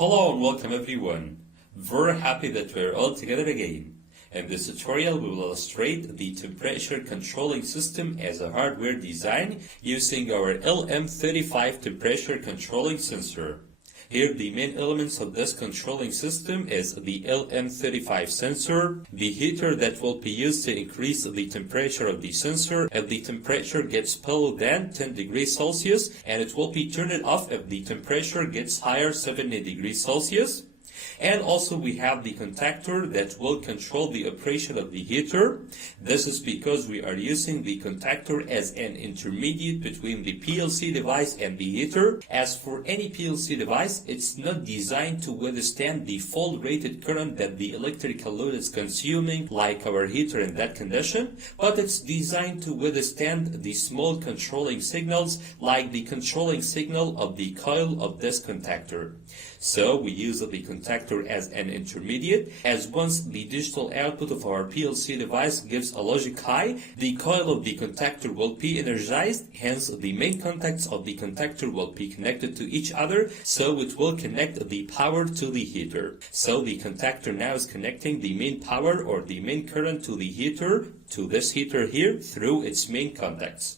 Hello and welcome everyone. Very happy that we're all together again. In this tutorial we will illustrate the temperature controlling system as a hardware design using our Lm35 temperature controlling sensor. Here the main elements of this controlling system is the Lm35 sensor, the heater that will be used to increase the temperature of the sensor if the temperature gets below than 10 degrees Celsius, and it will be turned off if the temperature gets higher 70 degrees Celsius. And also we have the contactor that will control the operation of the heater. This is because we are using the contactor as an intermediate between the PLC device and the heater. As for any PLC device, it's not designed to withstand the full rated current that the electrical load is consuming, like our heater in that condition, but it's designed to withstand the small controlling signals, like the controlling signal of the coil of this contactor. So we use the contactor as an intermediate, as once the digital output of our PLC device gives a logic high, the coil of the contactor will be energized, hence the main contacts of the contactor will be connected to each other, so it will connect the power to the heater. So the contactor now is connecting the main power or the main current to the heater, to this heater here, through its main contacts.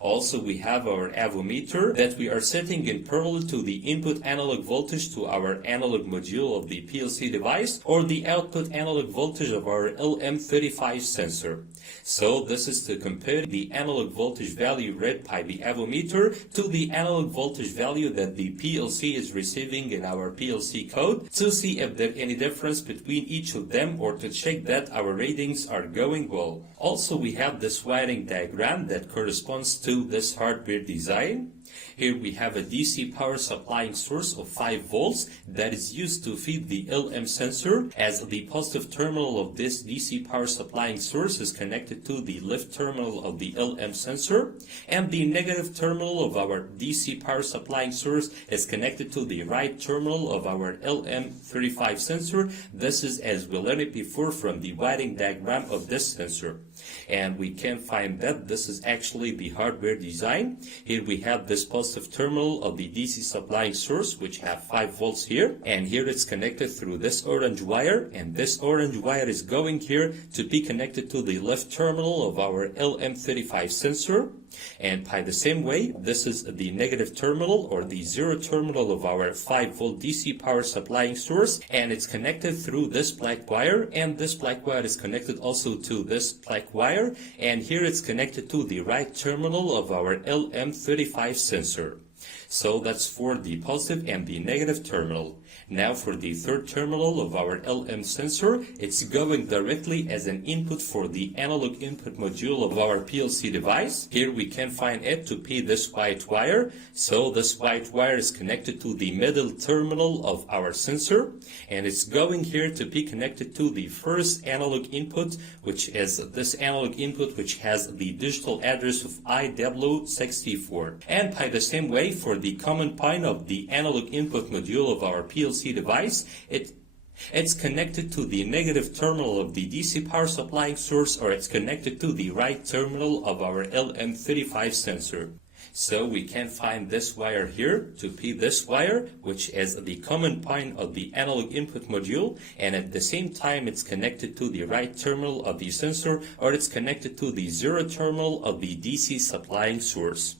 Also, we have our avometer that we are setting in parallel to the input analog voltage to our analog module of the PLC device or the output analog voltage of our Lm35 sensor. So this is to compare the analog voltage value read by the avometer to the analog voltage value that the PLC is receiving in our PLC code to see if there is any difference between each of them or to check that our readings are going well. Also, we have this wiring diagram that corresponds to this hardware design. Here we have a DC power supplying source of 5 volts that is used to feed the LM sensor, as the positive terminal of this DC power supplying source is connected to the left terminal of the LM sensor, and the negative terminal of our DC power supplying source is connected to the right terminal of our Lm35 sensor. This is as we learned it before from the wiring diagram of this sensor. And we can find that this is actually the hardware design. Here we have this positive terminal of the DC supplying source, which have 5 volts here, and here it's connected through this orange wire, and this orange wire is going here to be connected to the left terminal of our Lm35 sensor. And by the same way, this is the negative terminal or the zero terminal of our 5 volt DC power supplying source, and it's connected through this black wire, and this black wire is connected also to this black wire, and here it's connected to the right terminal of our Lm35 sensor. So that's for the positive and the negative terminal. Now for the third terminal of our LM sensor, it's going directly as an input for the analog input module of our PLC device. Here we can find it to be this white wire. So this white wire is connected to the middle terminal of our sensor, and it's going here to be connected to the first analog input, which is this analog input which has the digital address of IW64. And by the same way, for the common pin of the analog input module of our PLC device, it's connected to the negative terminal of the DC power supplying source, or it's connected to the right terminal of our Lm35 sensor. So we can find this wire here to be this wire, which is the common pin of the analog input module, and at the same time it's connected to the right terminal of the sensor, or it's connected to the zero terminal of the DC supplying source.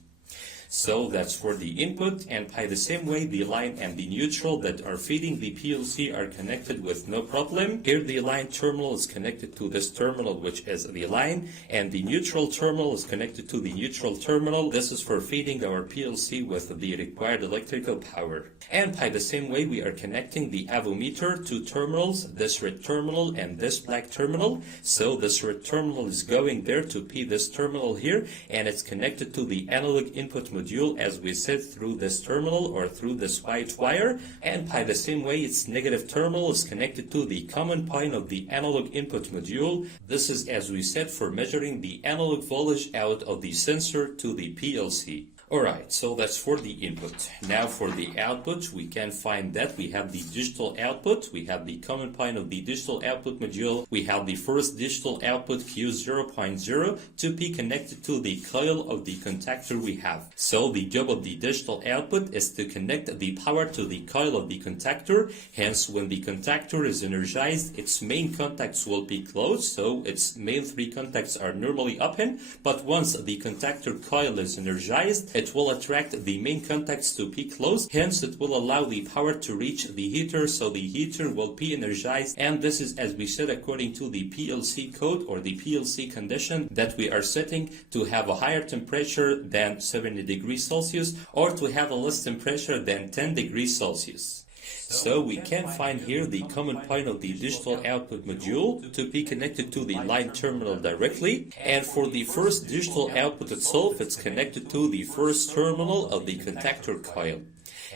So that's for the input, and by the same way the line and the neutral that are feeding the PLC are connected with no problem. Here the line terminal is connected to this terminal, which is the line, and the neutral terminal is connected to the neutral terminal. This is for feeding our PLC with the required electrical power. And by the same way we are connecting the avometer to terminals, this red terminal and this black terminal. So this red terminal is going there to be this terminal here, and it's connected to the analog input module, as we said, through this terminal or through this white wire. And by the same way, its negative terminal is connected to the common pin of the analog input module. This is, as we said, for measuring the analog voltage out of the sensor to the PLC. Alright, so that's for the input. Now for the output, we can find that we have the digital output, we have the common point of the digital output module, we have the first digital output Q0.0 to be connected to the coil of the contactor we have. So the job of the digital output is to connect the power to the coil of the contactor, hence when the contactor is energized, its main contacts will be closed, so its main three contacts are normally open, but once the contactor coil is energized, it will attract the main contacts to be closed, hence it will allow the power to reach the heater, so the heater will be energized, and this is, as we said, according to the PLC code or the PLC condition that we are setting to have a higher temperature than 70 degrees Celsius or to have a less temperature than 10 degrees Celsius. So we can find here the common point of the digital output module to be connected to the line terminal directly, and for the first digital output itself, it's connected to the first terminal of the contactor coil.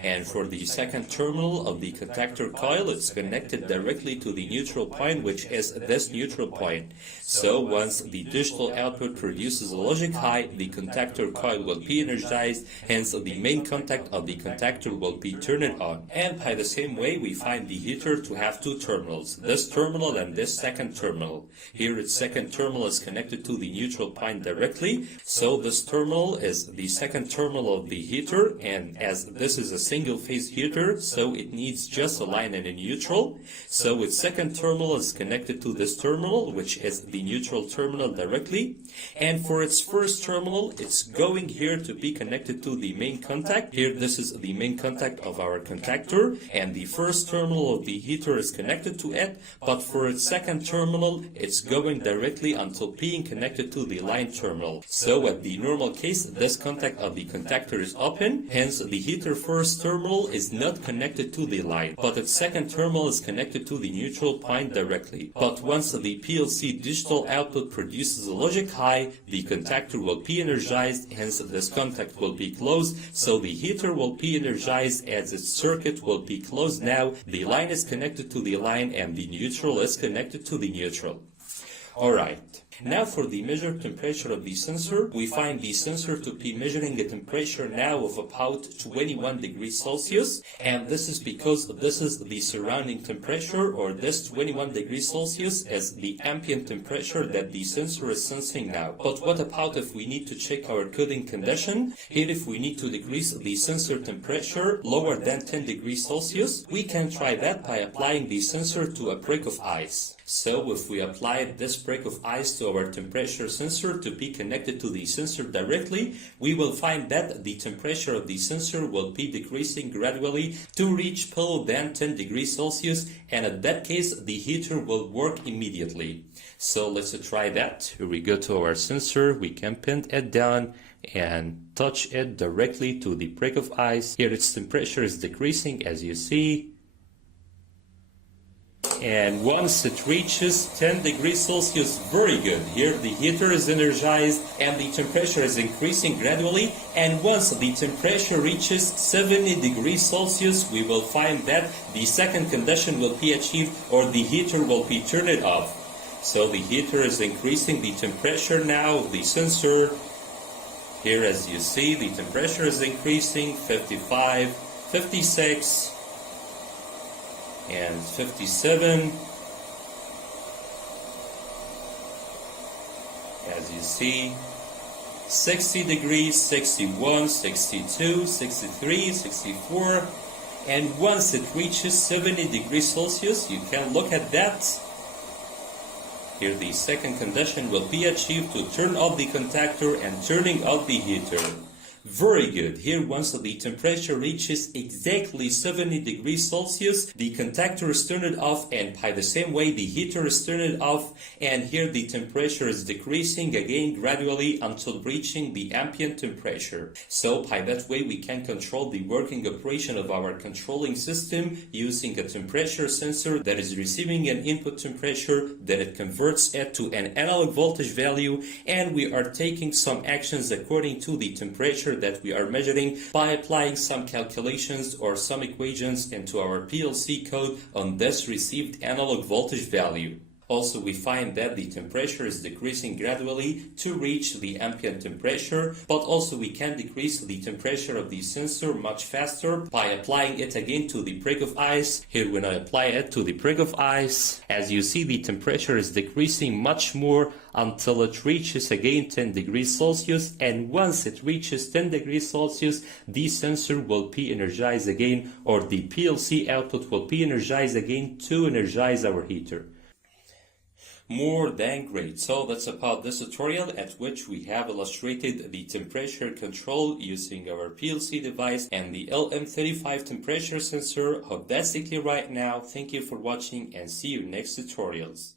And for the second terminal of the contactor coil, it's connected directly to the neutral point, which is this neutral point. So once the digital output produces a logic high, the contactor coil will be energized, hence the main contact of the contactor will be turned on. And by the same way, we find the heater to have two terminals, this terminal and this second terminal. Here its second terminal is connected to the neutral point directly, so this terminal is the second terminal of the heater, and as this is a single phase heater, so it needs just a line and a neutral. So its second terminal is connected to this terminal, which is the neutral terminal directly. And for its first terminal, it's going here to be connected to the main contact. Here this is the main contact of our contactor, and the first terminal of the heater is connected to it, but for its second terminal, it's going directly until being connected to the line terminal. So at the normal case, this contact of the contactor is open, hence the heater first terminal is not connected to the line, but its second terminal is connected to the neutral point directly. But once the PLC digital output produces a logic high, the contactor will be energized, hence this contact will be closed, so the heater will be energized as its circuit will be closed now, the line is connected to the line and the neutral is connected to the neutral. Alright. Now for the measured temperature of the sensor, we find the sensor to be measuring a temperature now of about 21 degrees Celsius, and this is because this is the surrounding temperature, or this 21 degrees Celsius is the ambient temperature that the sensor is sensing now. But what about if we need to check our cooling condition? Here if we need to decrease the sensor temperature lower than 10 degrees Celsius, we can try that by applying the sensor to a brick of ice. So if we apply this brick of ice to our temperature sensor to be connected to the sensor directly, we will find that the temperature of the sensor will be decreasing gradually to reach below than 10 degrees Celsius, and at that case the heater will work immediately. So let's try that. Here we go to our sensor, we can pin it down and touch it directly to the brick of ice. Here its temperature is decreasing, as you see. And once it reaches 10 degrees Celsius, very good. Here the heater is energized and the temperature is increasing gradually. And once the temperature reaches 70 degrees Celsius, we will find that the second condition will be achieved, or the heater will be turned off. So the heater is increasing the temperature now of the sensor. Here as you see, the temperature is increasing, 55, 56, and 57. As you see, 60 degrees, 61, 62, 63, 64, and once it reaches 70 degrees Celsius, you can look at that. Here the second condition will be achieved to turn off the contactor and turning off the heater. Very good. Here once the temperature reaches exactly 70 degrees Celsius, the contactor is turned off, and by the same way the heater is turned off, and here the temperature is decreasing again gradually until reaching the ambient temperature. So by that way we can control the working operation of our controlling system using a temperature sensor that is receiving an input temperature, that it converts it to an analog voltage value, and we are taking some actions according to the temperature that we are measuring by applying some calculations or some equations into our PLC code on this received analog voltage value. Also, we find that the temperature is decreasing gradually to reach the ambient temperature, but also we can decrease the temperature of the sensor much faster by applying it again to the prick of ice. Here, when I apply it to the prick of ice, as you see, the temperature is decreasing much more until it reaches again 10 degrees Celsius, and once it reaches 10 degrees Celsius, the sensor will be energized again, or the PLC output will be energized again to energize our heater. More than great. So that's about this tutorial at which we have illustrated the temperature control using our PLC device and the Lm35 temperature sensor. Hope that's clear right now. Thank you for watching and see you next tutorials.